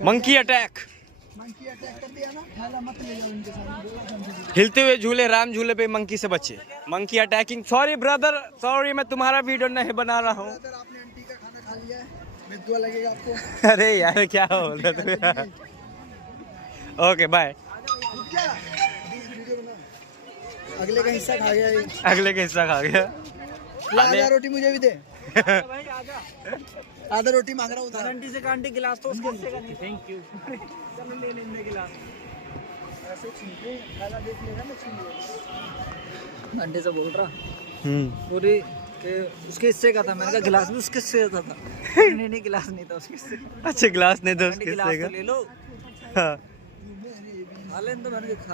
Monkey attack कर दिया ना, खाला मत ले जाओ इनके साथ। हिलते हुए झूले, राम झूले पे मंकी से बचे। Monkey attacking. Sorry brother, sorry, मैं तुम्हारा वीडियो नहीं बना रहा हूँ। ब्रदर, आपने आंटी का खाना खा लिया है, दुआ लगेगा आपको। अरे यार क्या बोल रहे तुम यार। Okay bye. रुक जा, वीडियो बना। अगले का हिस्सा खा गया ये। अगले का हिस्सा खा गया। आधा रोटी मुझे भी दे। आधा रोटी मांग रहा हूँ। आंटी से आंटी गिलास तो उसके हिस्से का नहीं। Thank you. चलो ले लेने गिलास। ऐसे छीनते, खाना देख लेगा ना, छीन लेगा। आंटी से बोल रहा पूरी कि उसके हिस्से का था। मैंने कहा गिलास भी उसके हिस्से का था। नहीं गिलास नहीं था उसके हिस्से का। अच्छा गिलास नहीं था उसके हिस्से का। ले लो। हाँ। खा लें तो मैंने कहा